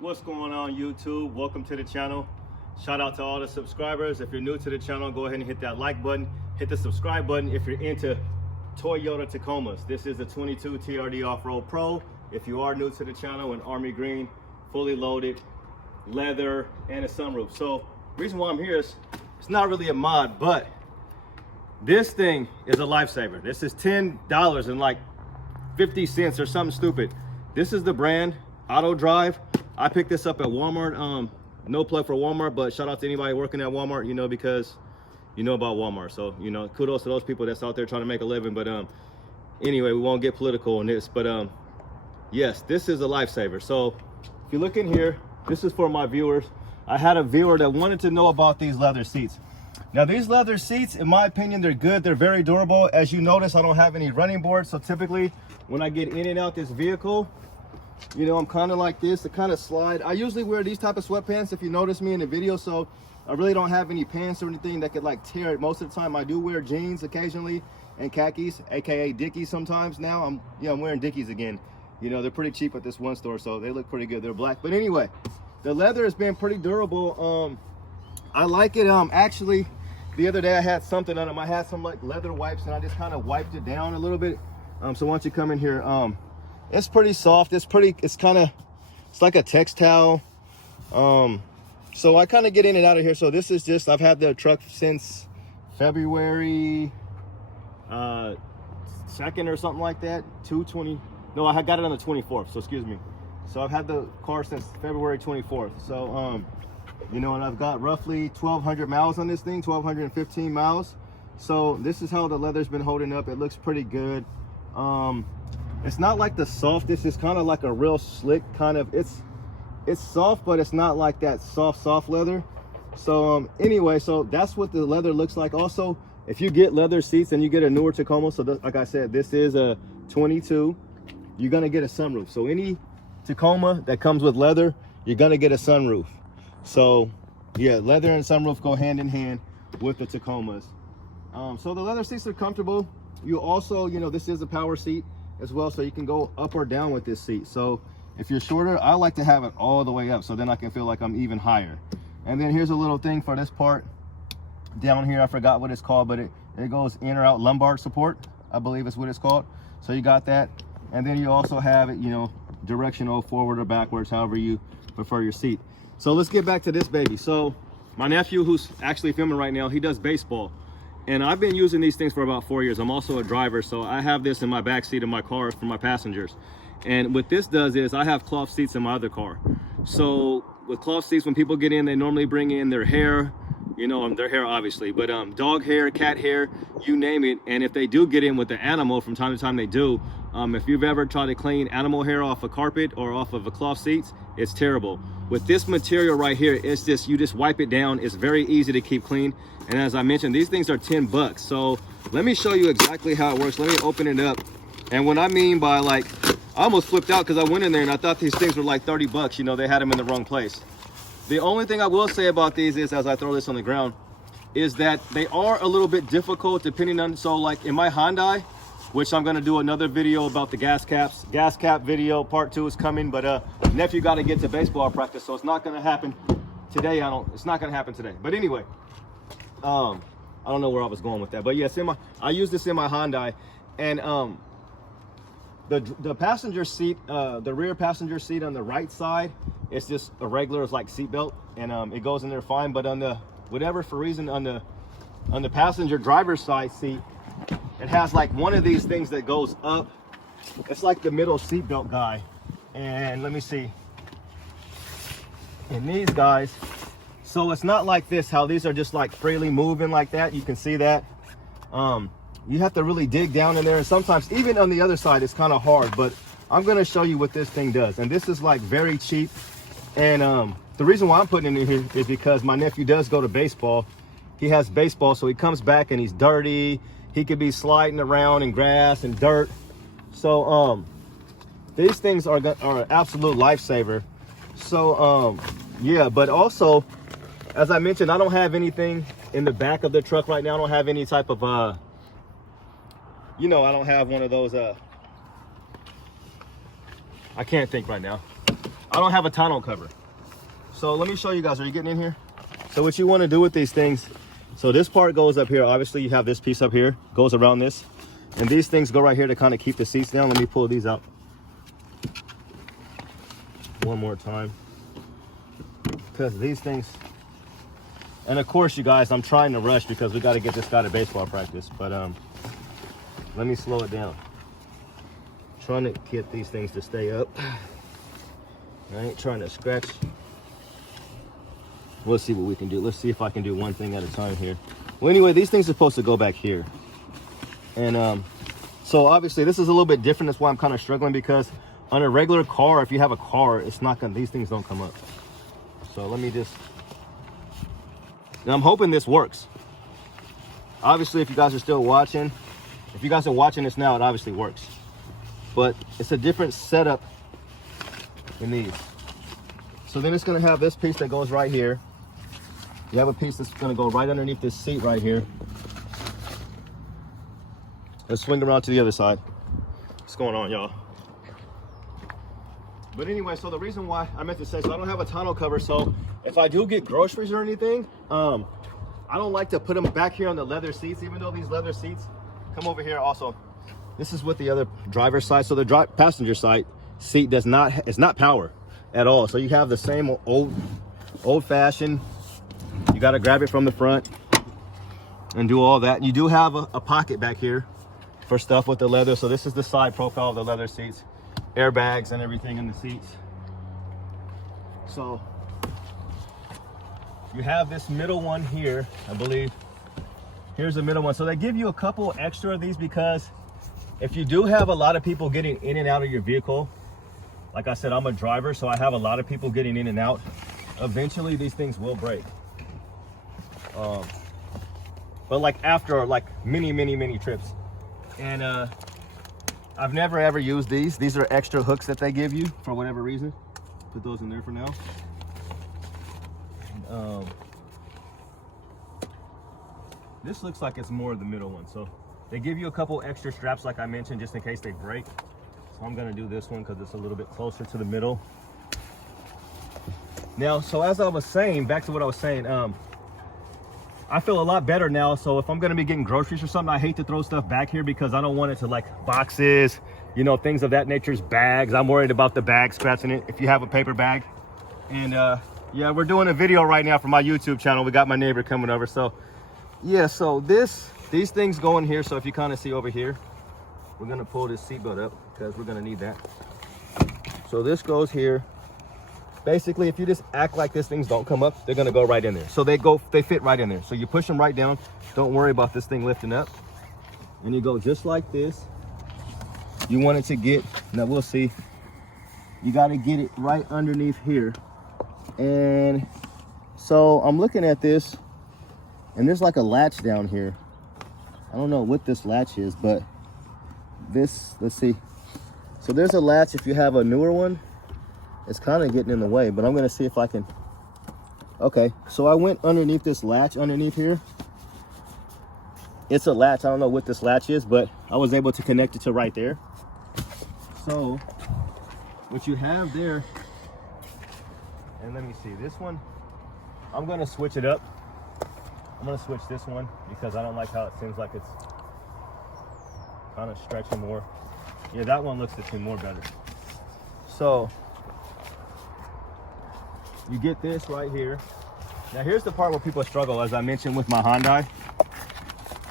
What's going on, YouTube? Welcome to the channel. Shout out to all the subscribers. If you're new to the channel, go ahead and hit that like button, hit the subscribe button if you're into Toyota Tacomas. This is the 22 TRD Off-Road Pro. If you are new to the channel, in army green, fully loaded, leather, and a sunroof. So the reason why I'm here is it's not really a mod, but this thing is a lifesaver. This is $10 and like 50 cents or something stupid. This is the brand Auto Drive. I picked this up at Walmart. No plug for Walmart, but shout out to anybody working at Walmart, you know, because you know about Walmart. So, you know, kudos to those people that's out there trying to make a living. But anyway, we won't get political on this. But yes, this is a lifesaver. So if you look in here, this is for my viewers. I had a viewer that wanted to know about these leather seats. Now, these leather seats, in my opinion, they're good. They're very durable. As you notice, I don't have any running boards. So typically when I get in and out this vehicle, you know, I'm kind of like this to kind of slide. I usually wear these type of sweatpants if you notice me in the video, so I really don't have any pants or anything that could like tear it. Most of the time I do wear jeans occasionally and khakis, aka Dickies sometimes. Now I'm wearing Dickies again. You know, they're pretty cheap at this one store, so they look pretty good. They're black. But anyway, the leather has been pretty durable. I like it. Actually, the other day I had something on them. I had some like leather wipes and I just kind of wiped it down a little bit. So once you come in here, it's pretty soft. It's like a textile. So I kind of get in and out of here. So this is just, I've had the truck since February 2nd or something like that. No, I got it on the 24th, so excuse me. So I've had the car since February 24th. So you know, and I've got roughly 1,200 miles on this thing, 1,215 miles. So this is how the leather's been holding up. It looks pretty good. It's not like the softest. It's kind of like a real slick kind of, it's soft, but it's not like that soft leather. So anyway, so that's what the leather looks like. Also, if you get leather seats and you get a newer Tacoma, so like I said, this is a 22, you're gonna get a sunroof. So any Tacoma that comes with leather, you're gonna get a sunroof. So yeah, leather and sunroof go hand in hand with the Tacomas. So the leather seats are comfortable. You also, you know, this is a power seat as well, so you can go up or down with this seat. So if you're shorter, I like to have it all the way up, so then I can feel like I'm even higher. And then here's a little thing for this part down here. I forgot what it's called, but it goes in or out, lumbar support, I believe is what it's called. So you got that. And then you also have it, you know, directional, forward or backwards, however you prefer your seat. So let's get back to this baby. So my nephew, who's actually filming right now, he does baseball. And I've been using these things for about 4 years. I'm also a driver, so I have this in my back seat of my car for my passengers. And what this does is I have cloth seats in my other car. So with cloth seats, when people get in, they normally bring in their hair, you know, their hair obviously, but dog hair, cat hair, you name it. And if they do get in with the animal, from time to time they do, if you've ever tried to clean animal hair off a carpet or off of a cloth seats, it's terrible. With this material right here, it's just, you just wipe it down. It's very easy to keep clean. And as I mentioned, these things are 10 bucks. So let me show you exactly how it works. Let me open it up. And what I mean by, like, I almost flipped out because I went in there and I thought these things were like 30 bucks. You know, they had them in the wrong place. The only thing I will say about these is, as I throw this on the ground, is that they are a little bit difficult depending on, so like in my Hyundai, which I'm gonna do another video about the gas caps. Gas cap video part 2 is coming, but nephew got to get to baseball practice, so it's not gonna happen today. It's not gonna happen today. But anyway, I don't know where I was going with that, but yes, I use this in my Hyundai, and the passenger seat, the rear passenger seat on the right side, it's just a regular, it's like seat belt, and it goes in there fine. But on the whatever for reason on the passenger driver's side seat, it has like one of these things that goes up. It's like the middle seat belt guy, and let me see. And these guys, so it's not like this, how these are just like freely moving like that. You can see that. You have to really dig down in there, and sometimes even on the other side it's kind of hard, but I'm going to show you what this thing does. And this is like very cheap, and the reason why I'm putting it in here is because my nephew does go to baseball. He has baseball, so he comes back and he's dirty. He could be sliding around in grass and dirt. So these things are an absolute lifesaver. So yeah, but also, as I mentioned, I don't have anything in the back of the truck right now. I don't have any type of you know, I don't have one of those I can't think right now. I don't have a tonneau cover. So let me show you guys. Are you getting in here? So what you want to do with these things, so this part goes up here. Obviously you have this piece up here, goes around this. And these things go right here to kind of keep the seats down. Let me pull these out one more time. Because these things, and of course you guys, I'm trying to rush because we got to get this guy to baseball practice. But let me slow it down. Trying to get these things to stay up. I ain't trying to scratch. We'll see what we can do. Let's see if I can do one thing at a time here. Well, anyway, these things are supposed to go back here. And so obviously this is a little bit different. That's why I'm kind of struggling, because on a regular car, if you have a car, it's not gonna, these things don't come up. So let me just, and I'm hoping this works. Obviously, if you guys are still watching, if you guys are watching this now, it obviously works. But it's a different setup in these. So then it's gonna have this piece that goes right here. You have a piece that's gonna go right underneath this seat right here. Let's swing around to the other side. What's going on, y'all? But anyway, so the reason why I meant to say, so I don't have a tonneau cover, so if I do get groceries or anything, I don't like to put them back here on the leather seats, even though these leather seats come over here also. This is what the other driver's side, so the passenger side seat does not, it's not power at all. So you have the same old-fashioned, you got to grab it from the front and do all that. You do have a pocket back here for stuff with the leather. So this is the side profile of the leather seats, airbags and everything in the seats. So you have this middle one here, I believe. Here's the middle one. So they give you a couple extra of these because if you do have a lot of people getting in and out of your vehicle, like I said, I'm a driver, so I have a lot of people getting in and out. Eventually these things will break. But like after like many trips. And I've never ever used these. These are extra hooks that they give you for whatever reason. Put those in there for now. This looks like it's more of the middle one. So they give you a couple extra straps, like I mentioned, just in case they break. So I'm gonna do this one because it's a little bit closer to the middle. Now, so as I was saying, back to what I was saying, I feel a lot better now. So if I'm gonna be getting groceries or something, I hate to throw stuff back here because I don't want it to, like, boxes, you know, things of that nature's bags. I'm worried about the bag scratching it if you have a paper bag. And yeah, we're doing a video right now for my YouTube channel. We got my neighbor coming over. So yeah, so these things go in here. So if you kind of see over here, we're gonna pull this seatbelt up because we're gonna need that. So this goes here. Basically, if you just act like these things don't come up, they're gonna go right in there. So they fit right in there. So you push them right down. Don't worry about this thing lifting up. And you go just like this. You want it to get, now we'll see. You gotta get it right underneath here. And so I'm looking at this, and there's like a latch down here. I don't know what this latch is, but this, let's see. So there's a latch if you have a newer one. It's kind of getting in the way, but I'm gonna see if I can. Okay, so I went underneath this latch underneath here. It's a latch, I don't know what this latch is, but I was able to connect it to right there. So what you have there, and let me see, this one, I'm gonna switch it up. I'm gonna switch this one because I don't like how it seems like it's kind of stretching more. Yeah, that one looks to seem more better. So you get this right here. Now here's the part where people struggle, as I mentioned with my Hyundai,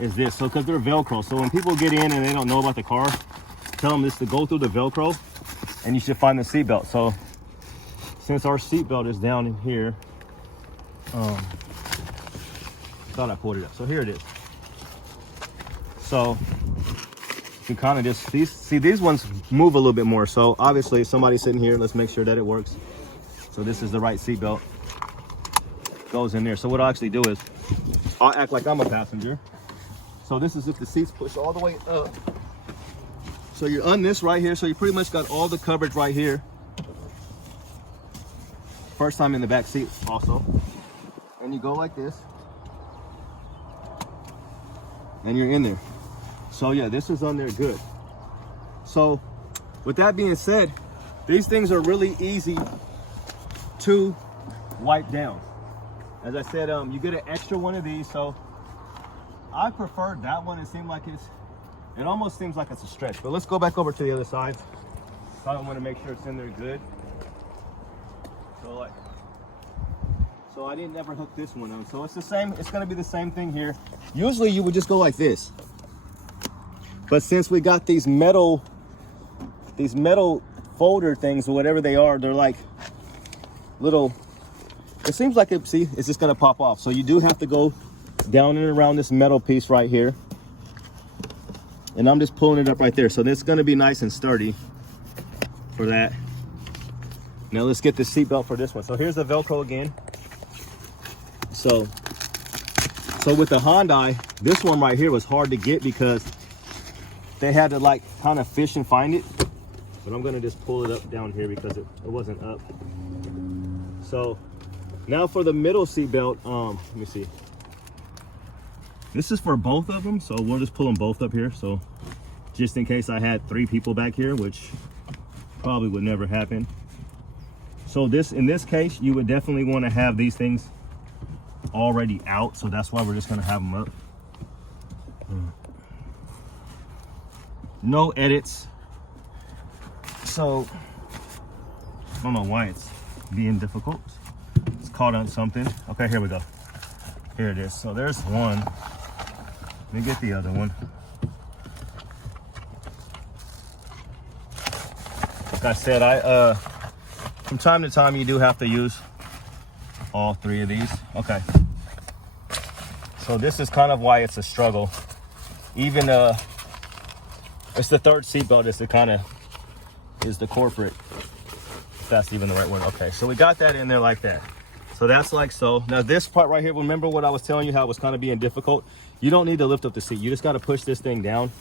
is this. So because they're Velcro, so when people get in and they don't know about the car, tell them this to go through the Velcro and you should find the seatbelt. So since our seatbelt is down in here, thought I pulled it up. So here it is. So you kind of just, these ones move a little bit more. So obviously somebody's sitting here, let's make sure that it works. So this is the right seatbelt. Goes in there. So what I'll actually do is, I'll act like I'm a passenger. So this is if the seats push all the way up. So you're on this right here. So you pretty much got all the coverage right here. First time in the back seat also. And you go like this. And you're in there. So yeah, this is on there good. So with that being said, these things are really easy to wipe down. As I said, you get an extra one of these, so I prefer that one. It seemed like it almost seems like it's a stretch, but let's go back over to the other side. So I want to make sure it's in there good. So I didn't ever hook this one on. So it's the same, it's gonna be the same thing here. Usually you would just go like this. But since we got these metal folder things or whatever they are, they're like little, it seems like it's just gonna pop off. So you do have to go down and around this metal piece right here. And I'm just pulling it up right there. So this is gonna be nice and sturdy for that. Now let's get the seatbelt for this one. So here's the Velcro again. So with the Hyundai, this one right here was hard to get because they had to like kind of fish and find it. But I'm gonna just pull it up down here because it wasn't up. So now for the middle seat belt, let me see. This is for both of them, so we'll just pull them both up here. So just in case I had 3 people back here, which probably would never happen. So in this case, you would definitely want to have these things already out, so that's why we're just gonna have them up. No edits. So I don't know why it's being difficult. It's caught on something. Okay, here we go. Here it is. So there's one. Let me get the other one. Like I said, from time to time you do have to use all 3 of these. Okay. So this is kind of why it's a struggle. Even it's the 3rd seatbelt. It's the kind of is the corporate. If that's even the right word. Okay. So we got that in there like that. So that's like so. Now this part right here. Remember what I was telling you how it was kind of being difficult. You don't need to lift up the seat. You just got to push this thing down,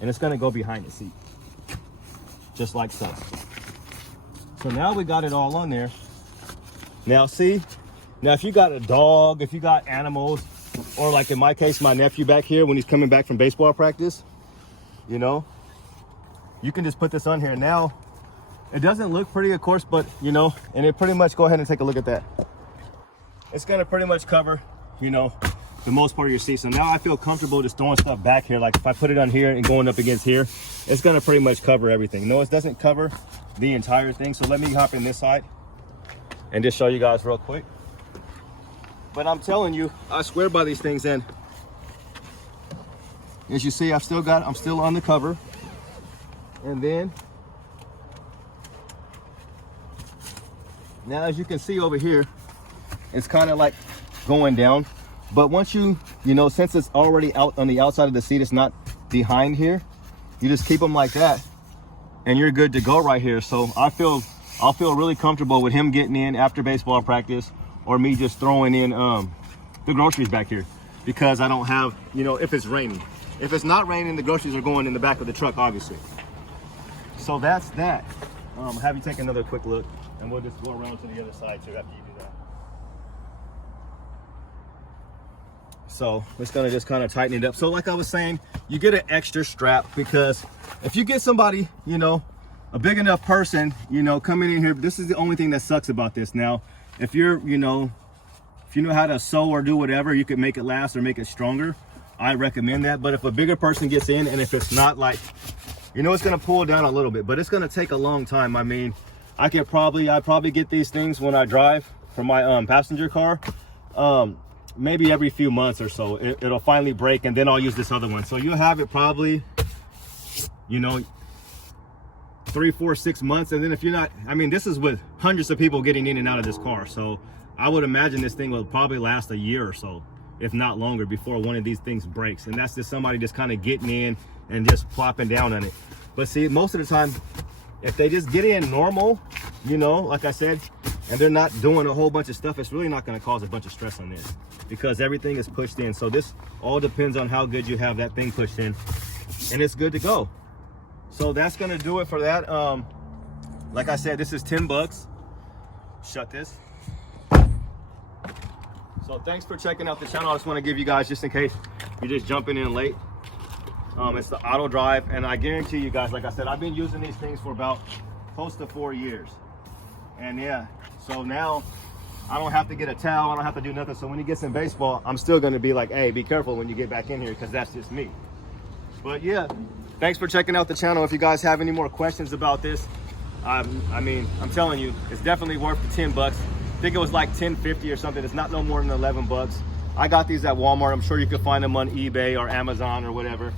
and it's going to go behind the seat, just like so. So now we got it all on there. Now see, now if you got a dog, if you got animals, or like in my case, my nephew back here, when he's coming back from baseball practice, you know, you can just put this on here. Now, it doesn't look pretty, of course, but you know, and it pretty much, go ahead and take a look at that. It's gonna pretty much cover, you know, the most part of your seat. So now I feel comfortable just throwing stuff back here. Like if I put it on here and going up against here, it's gonna pretty much cover everything. No, it doesn't cover the entire thing. So let me hop in this side and just show you guys real quick. But I'm telling you, I swear by these things. And as you see, I'm still on the cover. And then now, as you can see over here, it's kind of like going down. But once you know, since it's already out on the outside of the seat, it's not behind here, you just keep them like that and you're good to go right here. So I'll feel really comfortable with him getting in after baseball practice, or me just throwing in the groceries back here, because I don't have, you know, if it's raining. If it's not raining, the groceries are going in the back of the truck, obviously. So that's that. I'll have you take another quick look, and we'll just go around to the other side too after you do that. So it's gonna just kind of tighten it up. So like I was saying, you get an extra strap, because if you get somebody, you know, a big enough person, you know, coming in here, this is the only thing that sucks about this. Now, if you're, you know, if you know how to sew or do whatever, you can make it last or make it stronger. I recommend that. But if a bigger person gets in, and if it's not like, you know, it's gonna pull down a little bit, but it's gonna take a long time. I mean, I probably get these things when I drive for my passenger car, maybe every few months or so. It'll finally break, and then I'll use this other one. So you'll have it probably, you know, 3, 4, 6 months. And then if you're not, I mean, this is with hundreds of people getting in and out of this car, so I would imagine this thing will probably last a year or so, if not longer, before one of these things breaks. And that's just somebody just kind of getting in and just plopping down on it. But see, most of the time, if they just get in normal, you know, like I said, and they're not doing a whole bunch of stuff, it's really not going to cause a bunch of stress on this, because everything is pushed in. So this all depends on how good you have that thing pushed in, and it's good to go. So that's going to do it for that. Like I said, this is $10. Shut this. So thanks for checking out the channel. I just want to give you guys, just in case you're just jumping in late, it's the auto drive, and I guarantee you guys, like I said, I've been using these things for about close to 4 years. And yeah, So now I don't have to get a towel, I don't have to do nothing. So when he gets in baseball, I'm still gonna be like, hey, be careful when you get back in here, because that's just me. But yeah, thanks for checking out the channel. If you guys have any more questions about this, I mean, I'm telling you, it's definitely worth the 10 bucks. I think it was like 10.50 or something. It's not no more than 11 bucks. I got these at Walmart. I'm sure you can find them on eBay or Amazon or whatever.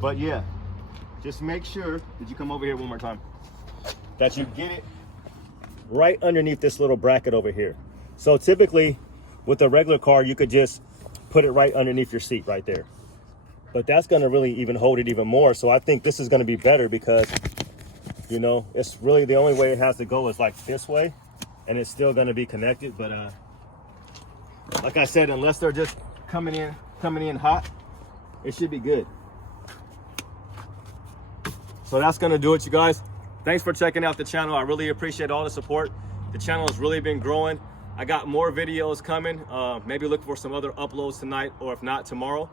But yeah, just make sure, did you come over here one more time, that you get it right underneath this little bracket over here. So typically with a regular car, you could just put it right underneath your seat right there. But that's gonna really even hold it even more. So I think this is gonna be better because, you know, it's really the only way it has to go is like this way, and it's still gonna be connected. But like I said, unless they're just coming in hot, it should be good. So that's gonna do it, you guys. Thanks for checking out the channel. I really appreciate all the support. The channel has really been growing. I got more videos coming. Maybe look for some other uploads tonight, or if not, tomorrow.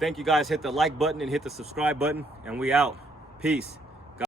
Thank you guys. Hit the like button and hit the subscribe button, and we out. Peace.